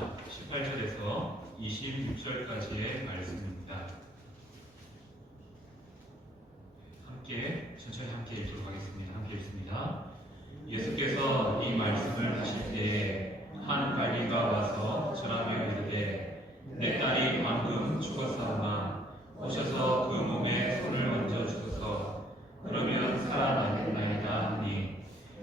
4장 18절에서 26절까지의 말씀입니다. 천천히 읽도록 하겠습니다. 함께 읽습니다. 예수께서 이 말씀을 하실 때에 한 관리가 와서 전하며 이르되 내 딸이 방금 죽었사오나 오셔서 그 몸에 손을 얹어 주소서. 그러면 살아나겠나이다 하니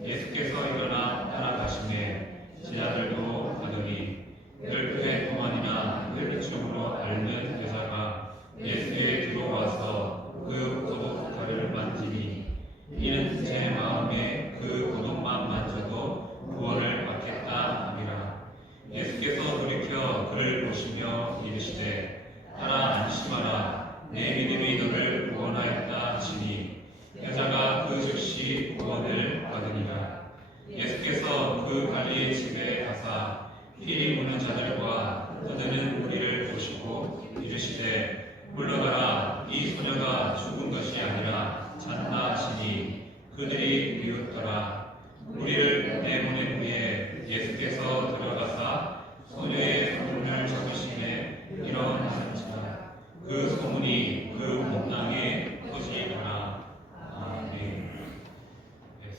예수께서 일어나 따라가시매 제자들도 가더니 12의 동안이나 혈기충으로 앓는 여자가 예수께 들어와서 그 겉옷가를 만지니 이는 제 마음에 그 겉옷만 만져도 구원을 받겠다 함이라. 예수께서 돌이켜 그를 보시며 이르시되 딸아 안심하라. 내 믿음이 너를 구원하였다 하시니 여자가 그 즉시 구원을 받으니라. 예수께서 그 관리의 집에 가사 피리 부는 자들과 떠드는 무리를 보시고 이르시되 물러가라. 이 소녀가 죽은 것이 아니라 잔다 하시니 그들이 비웃더라. 무리를 내보낸 후에 예수께서 들어가사 소녀의 손을 잡으시매 일어나신지라. 그 소문이 그 온 땅에 퍼지더라. 아멘.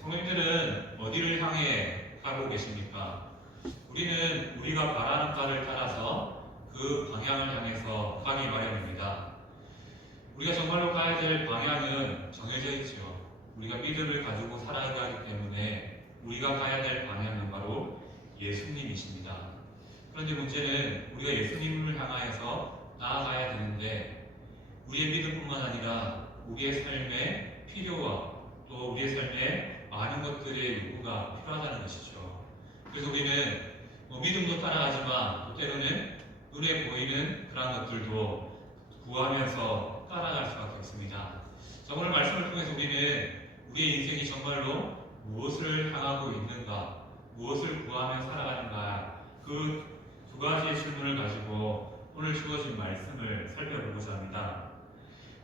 성도님들은 어디를 향해 가고 계십니까? 우리는 우리가 바라는 바를 따라서 그 방향을 향해서 가기 마련입니다. 우리가 정말로 가야 될 방향은 정해져 있죠. 우리가 믿음을 가지고 살아가기 때문에 우리가 가야 될 방향은 바로 예수님이십니다. 그런데 문제는 우리가 예수님을 향하여서 나아가야 되는데 우리의 믿음뿐만 아니라 우리의 삶의 필요와 또 우리의 삶에 많은 것들의 요구가 필요하다는 것이죠. 그래서 우리는 믿음도 따라가지만 또 때로는 눈에 보이는 그런 것들도 구하면서 따라갈 수밖에 없습니다. 자, 오늘 말씀을 통해서 우리는 우리의 인생이 정말로 무엇을 향하고 있는가, 무엇을 구하며 살아가는가, 그 두 가지의 질문을 가지고 오늘 주어진 말씀을 살펴보고자 합니다.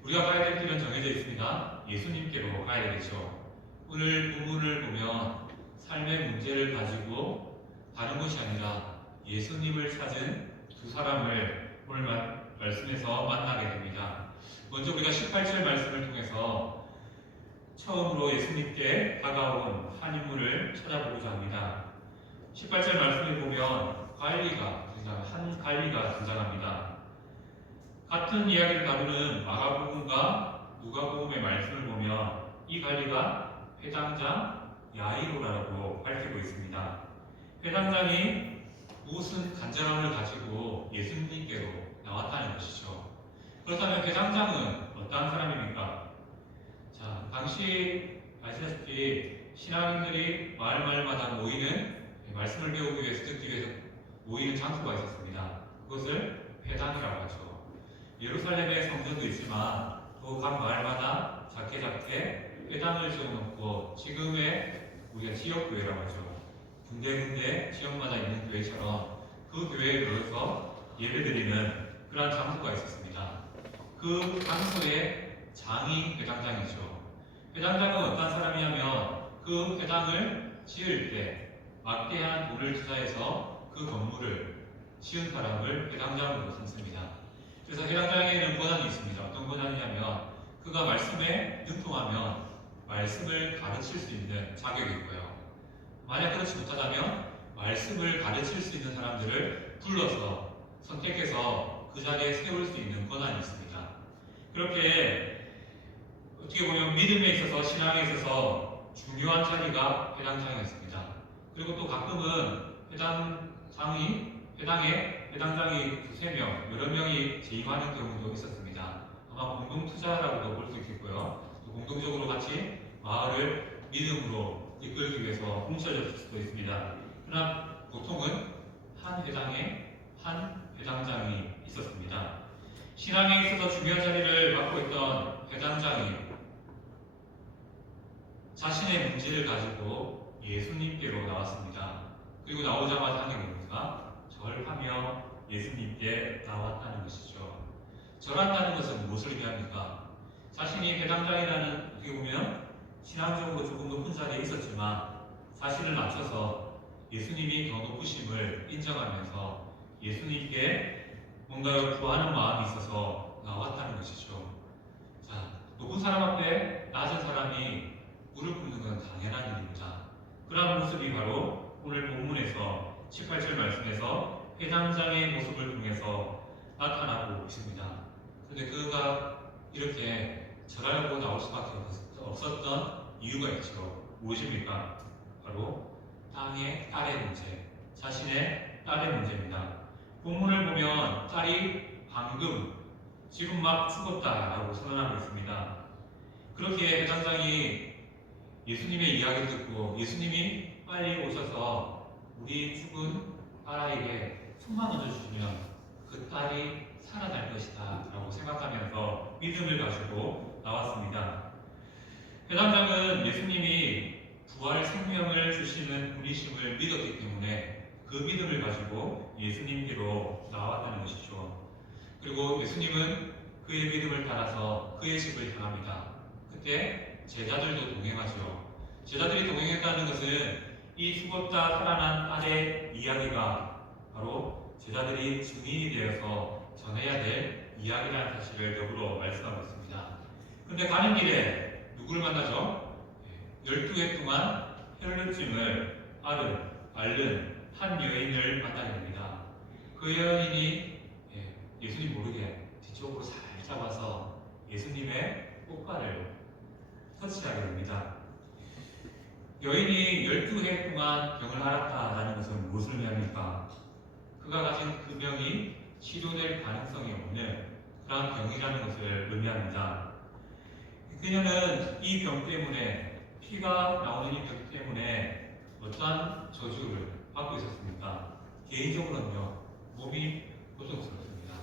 우리가 가야 될 길은 정해져 있습니다. 예수님께로 가야 되겠죠. 오늘 본문을 보면 삶의 문제를 가지고 다른 것이 아니라 예수님을 찾은 두 사람을 오늘 말씀에서 만나게 됩니다. 먼저 우리가 18절 말씀을 통해서 처음으로 예수님께 다가온 한 인물을 찾아보고자 합니다. 18절 말씀을 보면 한 관리가 등장합니다. 같은 이야기를 다루는 마가복음과 누가복음의 말씀을 보면 이 관리가 회당장 야이로라고 밝히고 있습니다. 회당장이 무슨 간절함을 가지고 예수님께로 나왔다는 것이죠. 그렇다면 회당장은 어떠한 사람입니까? 자, 당시 아시다시피 신앙인들이 마을마다 모이는 말씀을 배우기 위해서 듣기 위해서 모이는 장소가 있었습니다. 그것을 회당이라고 하죠. 예루살렘에 성전도 있지만 또 각 마을마다 작게 회당을 지어놓고 지금의 우리가 지역교회라고 하죠. 군데군데 지역마다 있는 교회처럼 그 교회에 모여서 예배드리는 그런 장소가 있었습니다. 그 장소의 장이 회당장이죠. 회당장은 어떤 사람이냐면 그 회당을 지을 때 막대한 돈을 투자해서 그 건물을 지은 사람을 회당장으로 삼습니다. 그래서 회당장에는 권한이 있습니다. 어떤 권한이냐면 그가 말씀에 능통하면 말씀을 가르칠 수 있는 자격이 있고요. 만약 그렇지 못하다면 말씀을 가르칠 수 있는 사람들을 불러서 선택해서 그 자리에 세울 수 있는 권한이 있습니다. 그렇게 어떻게 보면 믿음에 있어서 신앙에 있어서 중요한 자리가 회당장이었습니다. 그리고 또 가끔은 회당장이 두세 명, 여러 명이 재임하는 경우도 있었습니다. 아마 공동투자라고도 볼 수 있겠고요. 또 공동적으로 같이 마을을 믿음으로 이끌기 위해서 뭉쳐졌을 수도 있습니다. 그러나 보통은 한 회당에 한 회당장이 있었습니다. 신앙에 있어서 중요한 자리를 맡고 있던 회당장이 자신의 문제를 가지고 예수님께로 나왔습니다. 그리고 나오자마자 하는 게 뭡니까? 절하며 예수님께 나왔다는 것이죠. 절한다는 것은 무엇을 의미합니까? 자신이 회당장이라는 어떻게 보면 신앙적으로 조금 높은 자리에 있었지만 사실을 낮춰서 예수님이 더 높으심을 인정하면서 예수님께 뭔가 구하는 마음이 있어서 나왔다는 것이죠. 자, 높은 사람 앞에 낮은 사람이 무릎 꿇는 건 당연한 일입니다. 그런 모습이 바로 오늘 본문에서 18절 말씀에서 회당장의 모습을 통해서 나타나고 있습니다. 그런데 그가 이렇게 절하려고 나올 수밖에 없었던 이유가 있죠. 무엇입니까? 바로 딸의 문제, 자신의 딸의 문제입니다. 본문을 보면 딸이 방금 지금 막 죽었다라고 선언하고 있습니다. 그렇게 회장장이 예수님의 이야기를 듣고 예수님이 빨리 오셔서 우리 죽은 딸에게 손만 얹어주시면 그 딸이 살아날 것이다 라고 생각하면서 믿음을 가지고 나왔습니다. 회장장은 예수님이 부활 생명을 주시는 분이심을 믿었기 때문에 그 믿음을 가지고 예수님께로 나왔다는 것이죠. 그리고 예수님은 그의 믿음을 따라서 그의 집을 향합니다. 그때 제자들도 동행하죠. 제자들이 동행했다는 것은 이 죽었다 살아난 딸의 이야기가 바로 제자들이 증인이 되어서 전해야 될 이야기라는 사실을 역으로 말씀하고 있습니다. 그런데 가는 길에 누구를 만나죠? 12해 동안 혈루증을 앓는 한 여인을 만나게 됩니다. 그 여인이 예수님 모르게 뒤쪽으로 살짝 와서 예수님의 꽃가를 터치하게 됩니다. 여인이 12해 동안 병을 앓았다라는 것은 무엇을 의미합니까? 그가 가진 그 병이 치료될 가능성이 없는 그런 병이라는 것을 의미합니다. 그녀는 이 병 때문에 피가 나오는 이 병 때문에 어떠한 저주를 받고 있었습니까? 개인적으로는요, 몸이 고통스럽습니다.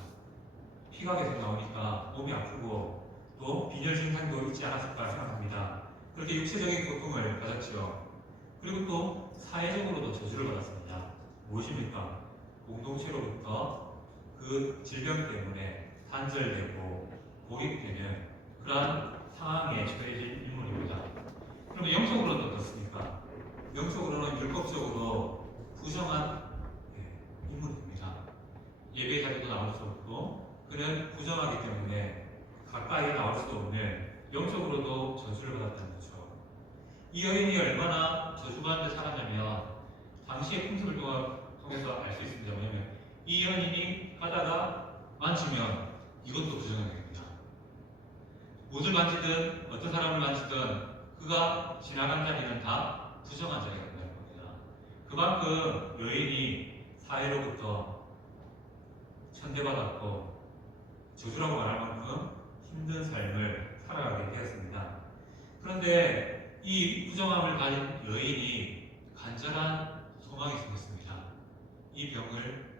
피가 계속 나오니까 몸이 아프고 또 빈혈 증상도 있지 않았을까 생각합니다. 그렇게 육체적인 고통을 받았죠. 그리고 또 사회적으로도 저주를 받았습니다. 무엇입니까? 공동체로부터 그 질병 때문에 단절되고 고립되는 그러한 상황에 처해질 인물입니다. 그러면 영적으로는 어떻습니까? 영적으로는 율법적으로 부정한 인물입니다. 예배 자리도 나올 수 없고 그는 부정하기 때문에 가까이 나올 수 없는 영적으로도 저주를 받았다는 거죠. 이 여인이 얼마나 저주받는 살았냐면 당시의 풍습을 통해서 알 수 있습니다. 뭐냐면 이 여인이 하다가 만지면 이것도 부정하게 됩니다. 무엇을 만지든 어떤 사람을 만지든 그가 지나간 자리는 다 부정한 자리가 된다는 겁니다. 그만큼 여인이 사회로부터 천대받았고 저주라고 말할 만큼 힘든 삶을 살아가게 되었습니다. 그런데 이 부정함을 가진 여인이 간절한 소망이 생겼습니다. 이 병을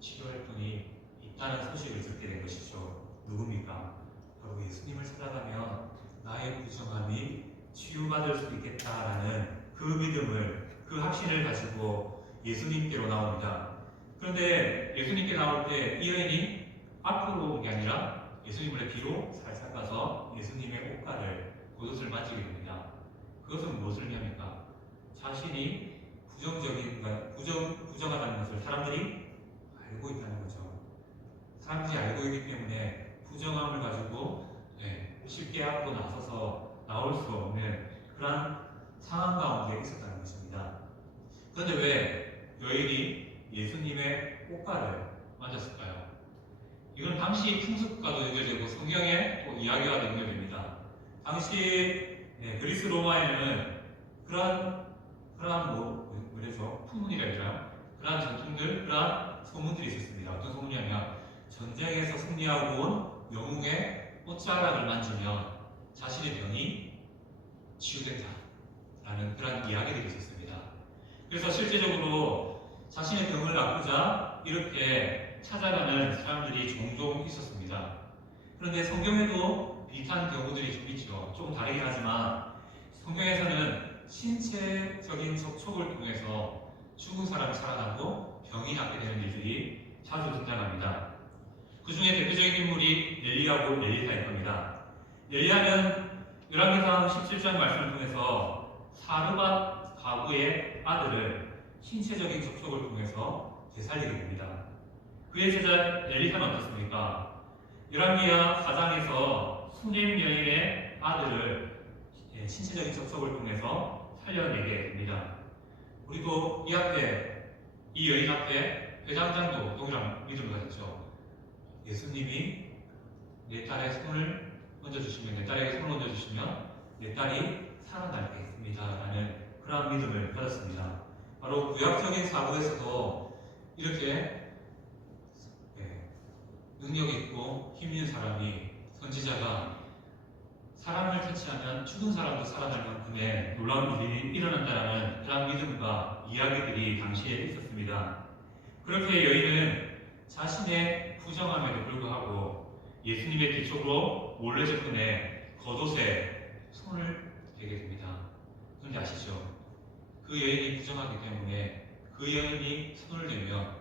치료할 분이 있다는 소식을 듣게 된 것이죠. 누굽니까? 바로 예수님을 찾아가면 나의 부정함이 치유받을 수 있겠다라는 그 믿음을, 그 확신을 가지고 예수님께로 나옵니다. 그런데 예수님께 나올 때 이 여인이 앞으로 온 게 아니라 예수님을 뒤로 살짝 가서 예수님의 옷가를, 그것을 만지게 됩니다. 그것은 무엇을 의미합니까? 자신이 부정하다는 것을 사람들이 알고 있다는 거죠. 사람들이 알고 있기 때문에 부정함을 가지고 쉽게 앞으로 나서서 나올 수 없는 그런 상황 가운데 있었다는 것입니다. 그런데 왜 여인이 예수님의 옷가를 만졌을까요? 이건 당시 풍습과도 연결되고 성경의 이야기와도 연결됩니다. 당시 그리스 로마에는 그러한 뭐래죠? 풍문이라 할까요? 그러한 전통들, 그러한 소문들이 있었습니다. 어떤 소문이냐면 전쟁에서 승리하고 온 영웅의 옷자락을 만지면 자신의 병이 치유된다라는 그런 이야기들이 있었습니다. 그래서 실제적으로 자신의 병을 낫고자 이렇게 찾아가는 사람들이 종종 있었습니다. 그런데 성경에도 비슷한 경우들이 좀 있죠. 조금 다르긴 하지만 성경에서는 신체적인 접촉을 통해서 죽은 사람이 살아나고 병이 낫게 되는 일들이 자주 등장합니다. 그 중에 대표적인 인물이 엘리야고 엘리사일 겁니다. 엘리야는 열왕기상 17장 말씀을 통해서 사르밧 가부의 아들을 신체적인 접촉을 통해서 되살리게 됩니다. 그의 제자 엘리사는 어떻습니까? 열왕기하 4장에서 수냄 여인의 아들을 신체적인 접촉을 통해서 살려내게 됩니다. 우리도 이 여인 앞에 회당장도 동일한 믿음을 가졌죠. 예수님이 내 딸의 손을 얹어주시면, 내 딸에게 손을 얹어주시면 내 딸이 살아나겠습니다 라는 그런 믿음을 가졌습니다. 바로 구약적인 사고에서도 이렇게 능력 있고 힘 있는 사람이, 선지자가 사람을 터치하면 죽은 사람도 살아날 만큼의 놀라운 일이 일어난다는 그런 믿음과 이야기들이 당시에 있었습니다. 그렇게 여인은 자신의 부정함에도 불구하고 예수님의 뒤쪽으로 몰래 접근해 겉옷에 손을 대게 됩니다. 그런데 아시죠? 그 여인이 부정하기 때문에 그 여인이 손을 대면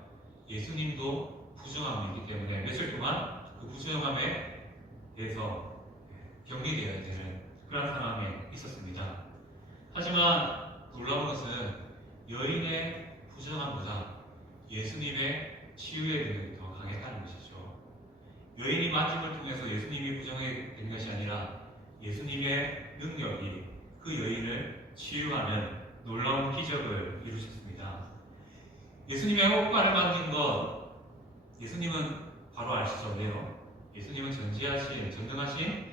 예수님도 부정함이 있기 때문에 며칠 동안 그 부정함에 대해서 격리되어야 되는 그런 상황에 있었습니다. 하지만 놀라운 것은 여인의 부정함보다 예수님의 치유의 능력이 더 강했다는 것이죠. 여인이 만짐을 통해서 예수님이 부정하게 된 것이 아니라 예수님의 능력이 그 여인을 치유하는 놀라운 기적을 이루셨습니다. 예수님의 옷가를 만진 것, 예수님은 바로 아시죠? 왜요? 예수님은 전능하신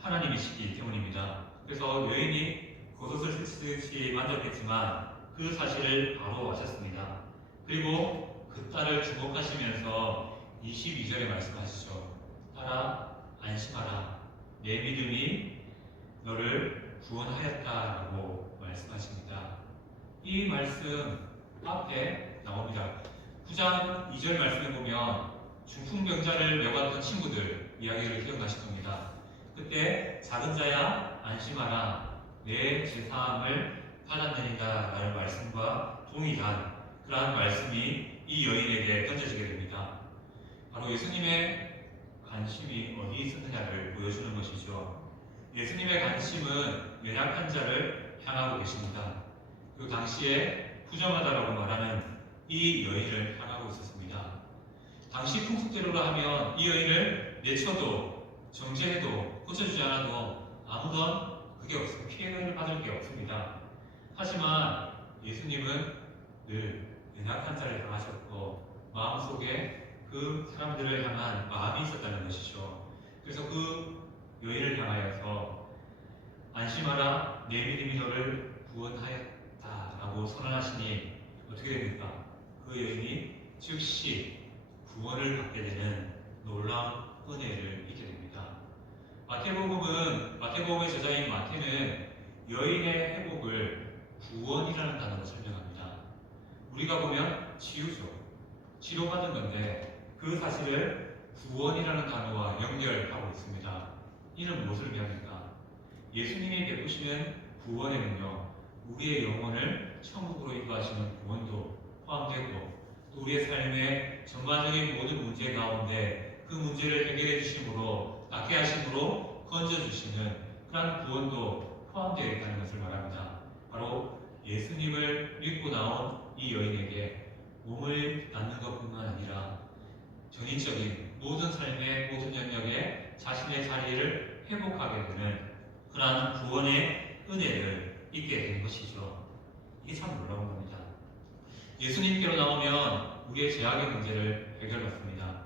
하나님이시기 때문입니다. 그래서 여인이 겉옷을 스치듯이 만졌겠지만 그 사실을 바로 아셨습니다. 그리고 그 딸을 주목하시면서 22절에 말씀하시죠. 딸아, 안심하라. 내 믿음이 너를 구원하였다라고 말씀하십니다. 이 말씀 앞에 나옵니다. 9장 2절 말씀에 보면 중풍병자를 메웠던 친구들 이야기를 기억나실 겁니다. 그때 작은 자야 안심하라, 내 죄사함을 받았느니라 라는 말씀과 동일한 그러한 말씀이 이 여인에게 던져지게 됩니다. 바로 예수님의 관심이 어디 있었느냐를 보여주는 것이죠. 예수님의 관심은 연약한 자를 향하고 계십니다. 그리고 당시에 부정하다라고 말하는 이 여인을 향하고 있었습니다. 당시 풍속대로로 하면 이 여인을 내쳐도 정죄해도 고쳐주지 않아도 아무런 그게 없습니다. 피해를 받을 게 없습니다. 하지만 예수님은 늘 연약한 자를 향하셨고 마음속에 그 사람들을 향한 마음이 있었다는 것이죠. 그래서 그 여인을 향하여서 안심하라, 내 믿음이 너를 구원하였다라고 선언하시니 어떻게 됩니까? 그 여인이 즉시 구원을 받게 되는 놀라운 은혜를 잊게 됩니다. 마태복음의 저자인 마태는 여인의 회복을 구원이라는 단어로 설명합니다. 우리가 보면 치유죠. 치료받은 건데 그 사실을 구원이라는 단어와 연결하고 있습니다. 이는 무엇을 의미합니까? 예수님이 베푸시는 구원에는요, 우리의 영혼을 천국으로 인도하시는 구원도 포함되고 또 우리의 삶의 전반적인 모든 문제 가운데 그 문제를 해결해 주심으로, 낫게 하심으로 건져주시는 그런 구원도 포함되어 있다는 것을 말합니다. 바로 예수님을 믿고 나온 이 여인에게 몸을 낳는 것뿐만 아니라 전인적인 모든 삶의 모든 영역에 자신의 자리를 회복하게 되는 그러한 구원의 은혜를 잊게 된 것이죠. 이게 참 놀라운 겁니다. 예수님께로 나오면 우리의 죄악의 문제를 해결받습니다.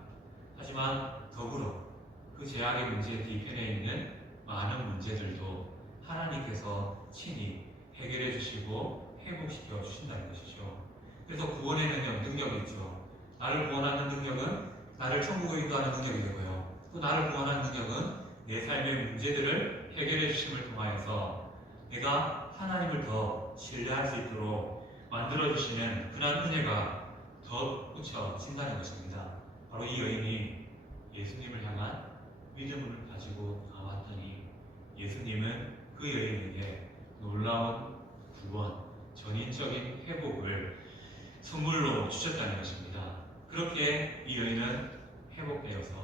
하지만 더불어 그 죄악의 문제 뒤편에 있는 많은 문제들도 하나님께서 친히 해결해 주시고 회복시켜 주신다는 것이죠. 그래서 구원에는 능력이 있죠. 나를 구원하는 능력은 나를 천국에 인도하는 능력이 되고요. 또 나를 구원하는 능력은 내 삶의 문제들을 해결해 주심을 통하여서 내가 하나님을 더 신뢰할 수 있도록 만들어주시는 그런 은혜가 더 묻혀진다는 것입니다. 바로 이 여인이 예수님을 향한 믿음을 가지고 나왔더니 예수님은 그 여인에게 놀라운 구원, 전인적인 회복을 선물로 주셨다는 것입니다. 그렇게 이 여인은 회복되어서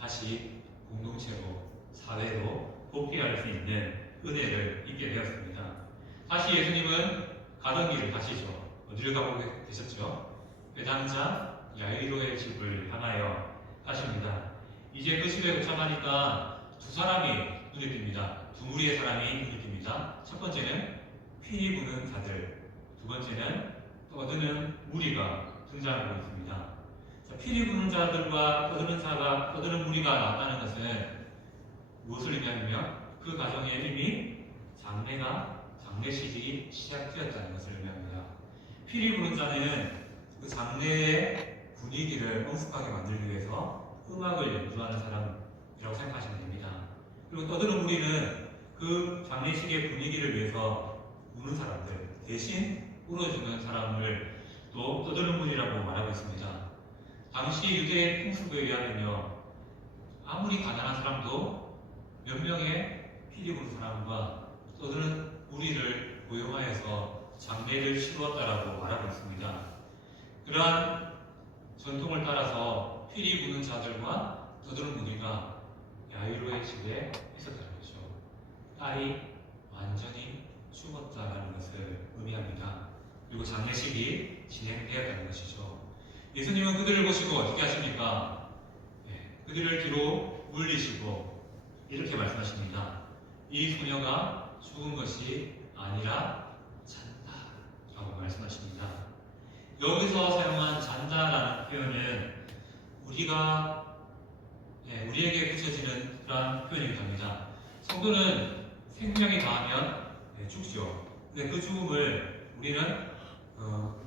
다시 공동체로, 사회로 복귀할 수 있는 은혜를 입게 되었습니다. 다시 예수님은 가던 길을 가시죠. 어디를 가고 계셨죠? 회당자 야이로의 집을 향하여 가십니다. 이제 그 집에 도착하니까 두 사람이 눈에 띕니다. 두 무리의 사람이 눈에 띕니다. 첫 번째는 피 부는 자들, 두 번째는 떠드는 무리가 등장하고 있습니다. 자, 피리 부는 자들과 떠드는 무리가 나왔다는 것은 무엇을 의미하냐면 그 가정에 이미 장례식이 시작되었다는 것을 의미합니다. 피리 부는 자는 그 장례의 분위기를 엄숙하게 만들기 위해서 음악을 연주하는 사람이라고 생각하시면 됩니다. 그리고 떠드는 무리는 그 장례식의 분위기를 위해서 우는 사람들, 대신 울어주는 사람을 또 떠드는 무리라고 말하고 있습니다. 당시 유대의 풍습에 의하면요, 아무리 가난한 사람도 몇 명의 피리 부는 사람과 떠드는 무리를 고용하여서 장례를 치루었다라고 말하고 있습니다. 그러한 전통을 따라서 피리 부는 자들과 떠드는 무리가 야이로의 집에 있었다는 것이죠. 딸이 완전히 죽었다라는 것을 의미합니다. 그리고 장례식이 진행되었다는 것이죠. 예수님은 그들을 보시고 어떻게 하십니까? 그들을 뒤로 물리시고 이렇게 말씀하십니다. 이 소녀가 죽은 것이 아니라 잔다 라고 말씀하십니다. 여기서 사용한 잔다라는 표현은 우리에게 붙여지는 그런 표현이기도 합니다. 성도는 생명이 다하면 죽죠. 근데 그 죽음을 우리는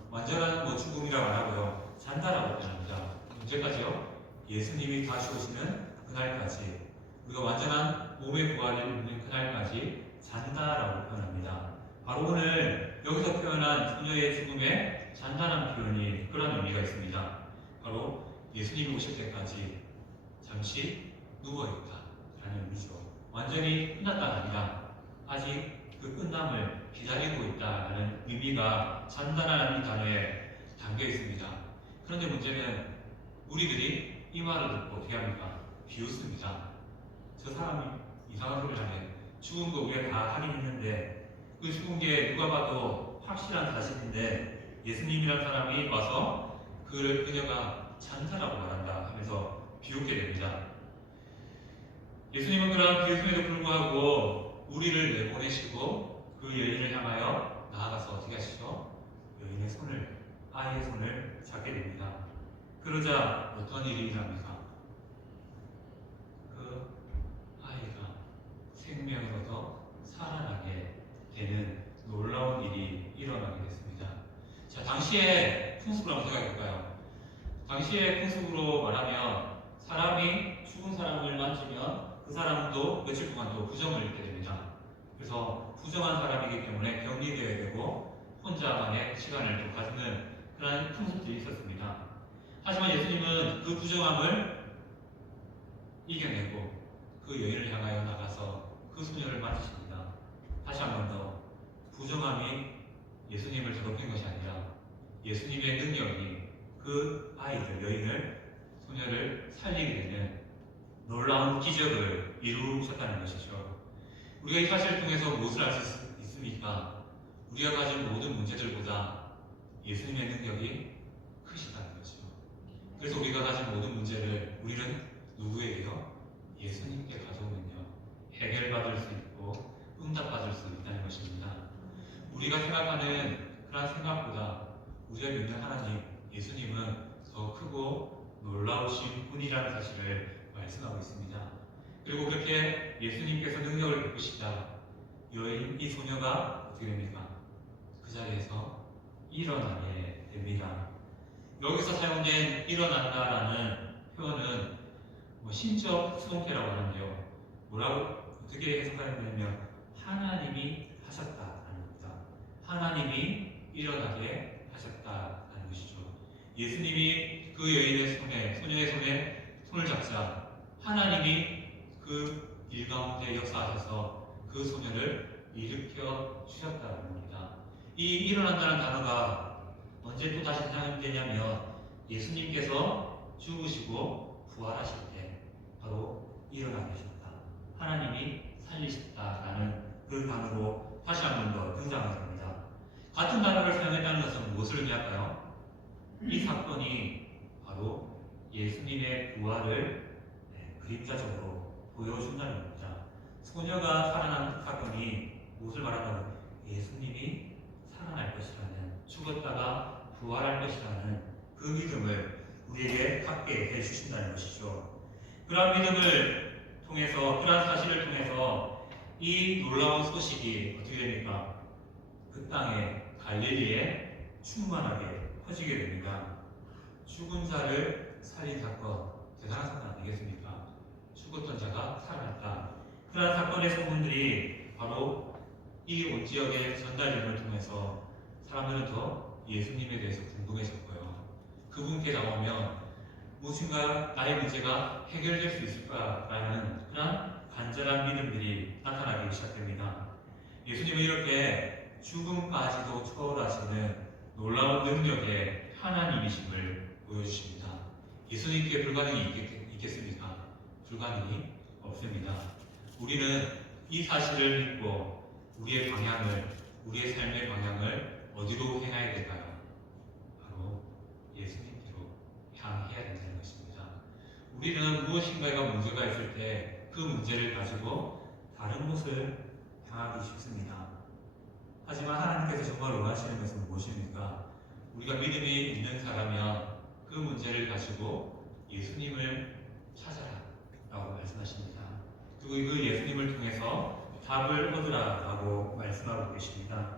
완전한 죽음이라고 말하고요, 잔다라고 표현합니다. 언제까지요? 예수님이 다시 오시는 그날까지, 우리가 완전한 몸의 부활을 입는 그날까지 잔다라고 표현합니다. 바로 오늘 여기서 표현한 소녀의 죽음에 잔다라는 표현이 그런 의미가 있습니다. 바로 예수님이 오실 때까지 잠시 누워있다라는 의미죠. 완전히 끝났다가 아니라 아직 그 끝남을 기다리고 있다라는 의미가 잔다라는 단어에 담겨 있습니다. 그런데 문제는 우리들이 이 말을 듣고 어떻게 합니까? 비웃습니다. 저 사람이 이상한 소리를 하네. 죽은 거 우리가 다 하긴 했는데 그 죽은 게 누가 봐도 확실한 사실인데 예수님이란 사람이 와서 그녀가 잔다라고 말한다 하면서 비웃게 됩니다. 예수님은 그런 비웃음에도 불구하고 우리를 내보내시고 그 여인을 향하여 나아가서 어떻게 하시죠? 여인의 손을, 아이의 손을 잡게 됩니다. 그러자 어떤 일이 일어납니까? 그 아이가 생명을 얻어 살아나게 되는 놀라운 일이 일어나게 됐습니다. 자, 당시의 풍습으로 한번 생각해 볼까요? 당시의 풍습으로 말하면 사람이 죽은 사람을 만지면 그 사람도 며칠 동안 또 부정을 입게 됩니다. 그래서 부정한 사람이기 때문에 격리되어야 되고 혼자만의 시간을 또 가지는 그런 풍습들이 있었습니다. 하지만 예수님은 그 부정함을 이겨내고 그 여인을 향하여 나가서 그 소녀를 만지십니다. 다시 한 번 더, 부정함이 예수님을 더럽힌 것이 아니라 예수님의 능력이 그 아이들, 여인을, 소녀를 살리게 되는 놀라운 기적을 이루셨다는 것이죠. 우리가 이 사실을 통해서 무엇을 알 수 있습니까? 우리가 가진 모든 문제들보다 예수님의 능력이 크시다는 거죠. 그래서 우리가 가진 모든 문제를 우리는 누구에게요? 예수님께 가져오면요, 해결받을 수 있고 응답받을 수 있다는 것입니다. 우리가 생각하는 그런 생각보다 우리가 믿는 하나님, 예수님은 더 크고 놀라우신 분이라는 사실을 말씀하고 있습니다. 그리고 그렇게 예수님께서 능력을 베푸시다 여인, 이 소녀가 어떻게 됩니까? 그 자리에서 일어나게 됩니다. 여기서 사용된 일어난다라는 표현은 신적 수동태라고 하는데요, 뭐라고 어떻게 해석하냐면 하나님이 하셨다라는 겁니다. 하나님이 일어나게 하셨다라는 것이죠. 예수님이 그 여인의 손에, 소녀의 손에 손을 잡자 하나님이 그 일 가운데 역사하셔서 그 소녀를 일으켜 주셨다는 겁니다. 이 일어난다는 단어가 언제 또 다시 사용되냐면 예수님께서 죽으시고 부활하실 때 바로 일어나게 하셨다, 하나님이 살리셨다라는 그 단어로 다시 한 번 더 등장하게 됩니다. 같은 단어를 사용했다는 것은 무엇을 의미할까요? 이 사건이 바로 예수님의 부활을 그림자적으로 보여준다는 겁니다. 소녀가 살아난 사건이 무엇을 말한다고? 예수님이 살아날 것이라는, 죽었다가 부활할 것이라는 그 믿음을 우리에게 갖게 해주신다는 것이죠. 그러한 믿음을 통해서, 그러한 사실을 통해서 이 놀라운 소식이 어떻게 됩니까? 그 땅에 갈릴리에 충만하게 퍼지게 됩니다. 죽은 자를 살린 사건, 대단한 사건 아니겠습니까? 죽었던 자가 살아났다. 그러한 사건의 소문들이 바로 이 온 지역의 전달림을 통해서 사람들은 더 예수님에 대해서 궁금해졌고요. 그분께 나오면 무엇인가 나의 문제가 해결될 수 있을까라는 그런 간절한 믿음들이 나타나기 시작됩니다. 예수님은 이렇게 죽음까지도 초월하시는 놀라운 능력의 하나님이심을 보여주십니다. 예수님께 불가능이 있겠습니까? 불가능이 없습니다. 우리는 이 사실을 믿고 우리의 방향을, 우리의 삶의 방향을 어디로 행해야 될까요? 바로 예수님께로 향해야 된다는 것입니다. 우리는 무엇인가가 문제가 있을 때 그 문제를 가지고 다른 곳을 향하기 쉽습니다. 하지만 하나님께서 정말 원하시는 것은 무엇입니까? 우리가 믿음이 있는 사람이면 그 문제를 가지고 예수님을 찾아라 라고 말씀하십니다. 그리고 그 예수님을 통해서 답을 얻으라라고 말씀하고 계십니다.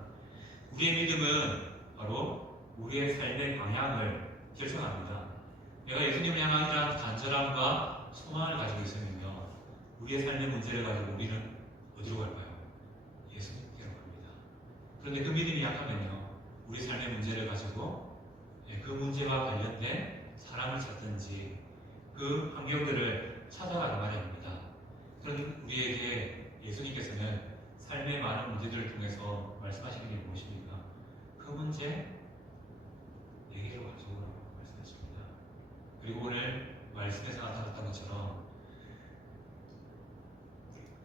우리의 믿음은 바로 우리의 삶의 방향을 결정합니다. 내가 예수님을 향한 이러한 간절함과 소망을 가지고 있으면요, 우리의 삶의 문제를 가지고 우리는 어디로 갈까요? 예수님께로 갑니다. 그런데 그 믿음이 약하면요, 우리 삶의 문제를 가지고 그 문제와 관련된 사람을 찾든지 그 환경들을 찾아가기 마련입니다. 그런 우리에게 예수님께서는 삶의 많은 문제들을 통해서 말씀하시는 게 무엇입니까? 그 문제 내게로 가져오라고 말씀하십니다. 그리고 오늘 말씀에서 나타났던 것처럼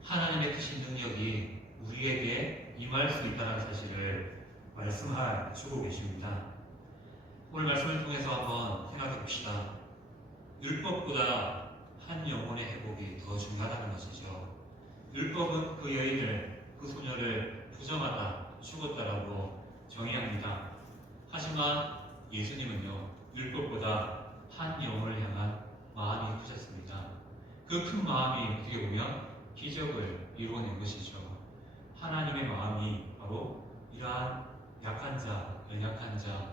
하나님의 크신 능력이 우리에게 임할 수 있다는 사실을 말씀해 주고 계십니다. 오늘 말씀을 통해서 한번 생각해 봅시다. 율법보다 한 영혼의 회복이 더 중요하다는 것이죠. 율법은 그 여인을, 그 소녀를 부정하다, 죽었다라고 정의합니다. 하지만 예수님은요, 율법보다 한 영혼을 향한 마음이 크셨습니다. 그 큰 마음이 어떻게 보면 기적을 이루어낸 것이죠. 하나님의 마음이 바로 이러한 약한 자, 연약한 자,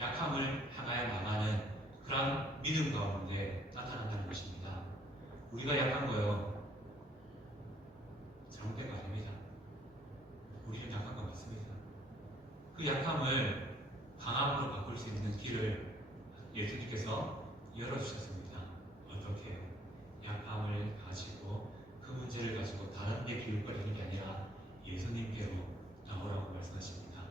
약함을 향하여 나가는 그런 믿음 가운데 나타난다는 것입니다. 우리가 약한 거요, 잘못된 거 아닙니다. 우리는 약한 거 맞습니다. 그 약함을 강함으로 바꿀 수 있는 길을 예수님께서 열어주셨습니다. 어떻게 해요? 약함을 가지고 그 문제를 가지고 다른 데 기울거리는 게 아니라 예수님께로 나오라고 말씀하십니다.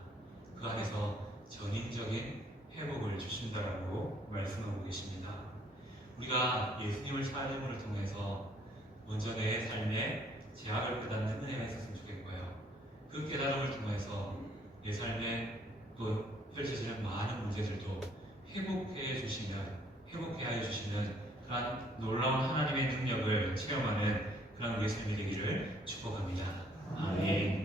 그 안에서 전인적인 회복을 주신다라고 말씀하고 계십니다. 우리가 예수님을 삶을 통해서 먼저 내 삶에 제약을 깨닫는 은혜가 있었으면 좋겠고요. 그 깨달음을 통해서 내 삶에 또 펼쳐지는 많은 문제들도 회복해 하여 주시는 그런 놀라운 하나님의 능력을 체험하는 그런 우리의 삶이 되기를 축복합니다. 아멘.